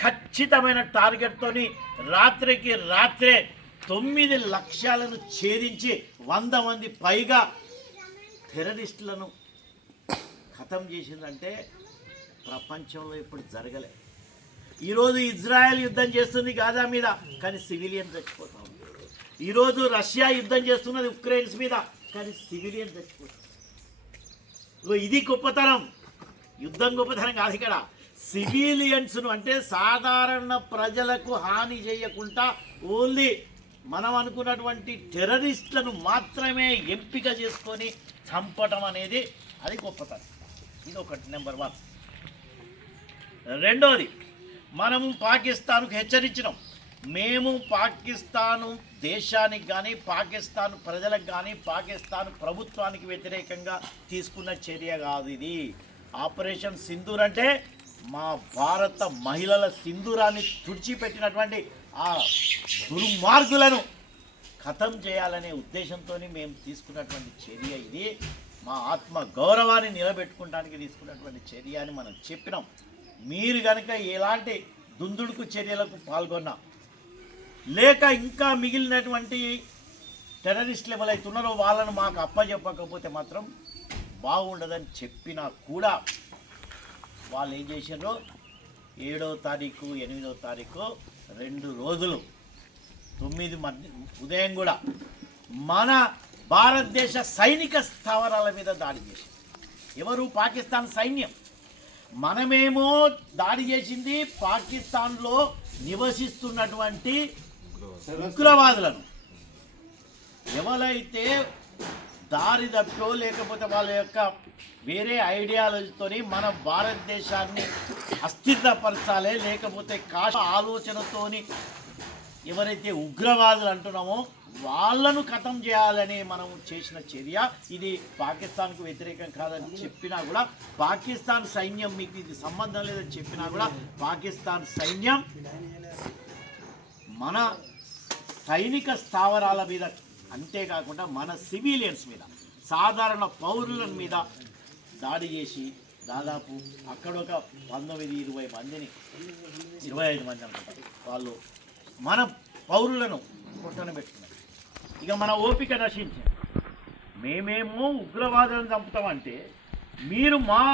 ఖచ్చితమైన టార్గెట్తోని రాత్రికి రాత్రే 9 లక్ష్యాలను ఛేదించి 100 మంది పైగా టెర్రరిస్టులను ఖతం చేసిందంటే ప్రపంచంలో ఇప్పుడు జరగలే. ఈరోజు ఇజ్రాయెల్ యుద్ధం చేస్తుంది గాజా మీద, కానీ సివిలియన్ చచ్చిపోతాం. ఈరోజు రష్యా యుద్ధం చేస్తున్నది ఉక్రెయిన్స్ మీద, కానీ సివిలియన్ చచ్చిపోతాం. ఇది గొప్పతనం. యుద్ధం గొప్పతనం కాదు, ఇక్కడ సివిలియన్స్ను అంటే సాధారణ ప్రజలకు హాని చేయకుండా ఓన్లీ మనం అనుకున్నటువంటి టెర్రరిస్టులను మాత్రమే ఎంపిక చేసుకొని చంపటం అనేది అది గొప్పతనం. ఇది ఒకటి నెంబర్ 1. రెండోది, మనము పాకిస్తాన్కు హెచ్చరించినాం. మేము పాకిస్తాను దేశానికి కానీ పాకిస్తాన్ ప్రజలకు కానీ పాకిస్తాన్ ప్రభుత్వానికి వ్యతిరేకంగా తీసుకున్న చర్య కాదు ఇది. ఆపరేషన్ సింధూర్ అంటే మా భారత మహిళల సింధూరాన్ని తుడిచిపెట్టినటువంటి ఆ దుర్మార్గులను ఖతం చేయాలనే ఉద్దేశంతో మేము తీసుకున్నటువంటి చర్య ఇది. మా ఆత్మ గౌరవాన్ని నిలబెట్టుకోవడానికి తీసుకున్నటువంటి చర్య అని మనం చెప్పినాం. మీరు కనుక ఎలాంటి దుందుడుకు చర్యలకు పాల్గొన్నా లేక ఇంకా మిగిలినటువంటి టెర్రరిస్టులు ఎవరైతే ఉన్నారో వాళ్ళను మాకు అప్పచెప్పకపోతే మాత్రం బాగుండదని చెప్పినా కూడా వాళ్ళు ఏం చేశారో 7వ తారీఖు 8వ తారీఖు 2 రోజులు 9 ఉదయం కూడా మన భారతదేశ సైనిక స్థావరాల మీద దాడి చేశారు. ఎవరు? పాకిస్తాన్ సైన్యం. మనమేమో దాడి చేసింది పాకిస్తాన్లో నివసిస్తున్నటువంటి ఉగ్రవాదులను. ఎవరైతే దారి తప్పో లేకపోతే వాళ్ళ యొక్క వేరే ఐడియాలజీతోని మన భారతదేశాన్ని అస్థిరపరచాలి లేకపోతే ఆలోచనతోని ఎవరైతే ఉగ్రవాదులు అంటున్నామో వాళ్ళను ఖతం చేయాలని మనం చేసిన చర్య ఇది. పాకిస్తాన్కు వ్యతిరేకం కాదని చెప్పినా కూడా, పాకిస్తాన్ సైన్యం మీకు ఇది సంబంధం లేదని చెప్పినా కూడా, పాకిస్తాన్ సైన్యం మన సైనిక స్థావరాల మీద అంతేకాకుండా మన సివిలియన్స్ మీద సాధారణ పౌరుల మీద దాడి చేసి దాదాపు అక్కడ ఒక 19-20 మందిని 25 మంది అనుకుంటారు వాళ్ళు మన పౌరులను కొట్టన పెట్టుకున్నారు. ఇక మన ఓపిక నశించింది. మేమేమో ఉగ్రవాదులను చంపుతామంటే మీరు మా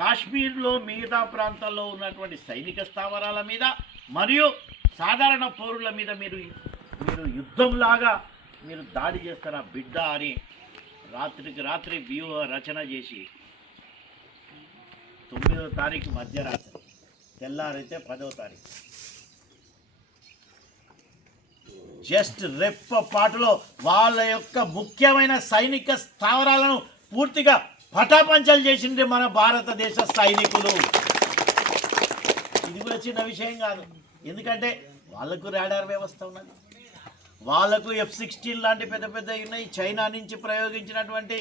కాశ్మీర్లో మిగతా ప్రాంతాల్లో ఉన్నటువంటి సైనిక స్థావరాల మీద మరియు సాధారణ పౌరుల మీద మీరు యుద్ధంలాగా మీరు దాడి చేస్తారా బిడ్డ అని రాత్రికి రాత్రి వ్యూహ రచన చేసి 9వ తారీఖు మధ్యరాత్రి తెల్లారైతే 10వ తారీఖు జస్ట్ రెప్పపాటులో వాళ్ళ యొక్క ముఖ్యమైన సైనిక స్థావరాలను పూర్తిగా పటాపంచలు చేసింది మన భారతదేశ సైనికులు. ఇది కూడా చిన్న విషయం కాదు. ఎందుకంటే వాళ్ళకు రాడార్ వ్యవస్థ ఉన్నది, వాళ్ళకు F-16 లాంటి పెద్ద పెద్దవి ఉన్నాయి, చైనా నుంచి ప్రయోగించినటువంటి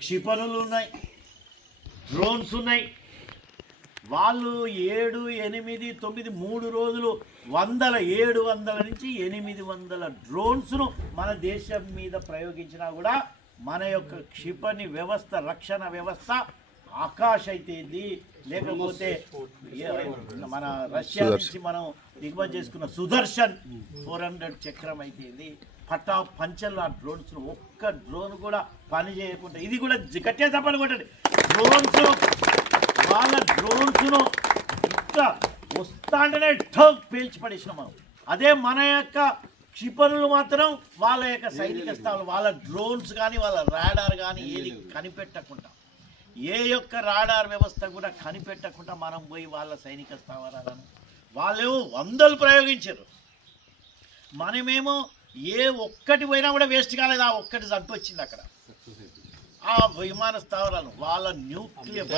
క్షిపణులు ఉన్నాయి, డ్రోన్స్ ఉన్నాయి. వాళ్ళు 7, 8, 9 3 రోజులు 700 నుంచి 800 డ్రోన్స్ను మన దేశం మీద ప్రయోగించినా కూడా మన యొక్క క్షిపణి వ్యవస్థ రక్షణ వ్యవస్థ ఆకాశ్ అయితేంది లేకపోతే మన రష్యా నుంచి మనం దిగుమతి చేసుకున్న సుదర్శన్ 400 చక్రం అయితేంది పట్టా పంచలు ఆ డ్రోన్స్ ఒక్క డ్రోన్ కూడా పని చేయకుండా ఇది కూడా గట్టిగా చెప్పని కొట్టండి. వాళ్ళ డ్రోన్స్ను ఇట్లా వస్తాంటేనే ఠక్ పేల్చి పడేసినాం మనం. అదే మన యొక్క క్షిపణులు మాత్రం వాళ్ళ యొక్క సైనిక స్థావరాలు వాళ్ళ డ్రోన్స్ కానీ వాళ్ళ రాడార్ కానీ ఏది కనిపెట్టకుండా ఏ యొక్క రాడార్ వ్యవస్థ కూడా కనిపెట్టకుండా మనం పోయి వాళ్ళ సైనిక స్థావరాలను వాళ్ళు 100 ప్రయోగించారు. మనమేమో ఏ ఒక్కటి పోయినా కూడా వేస్ట్ కాలేదు. ఆ ఒక్కటి చంపి వచ్చింది అక్కడ ఆ విమాన స్థావరాలను వాళ్ళ న్యూక్లియర్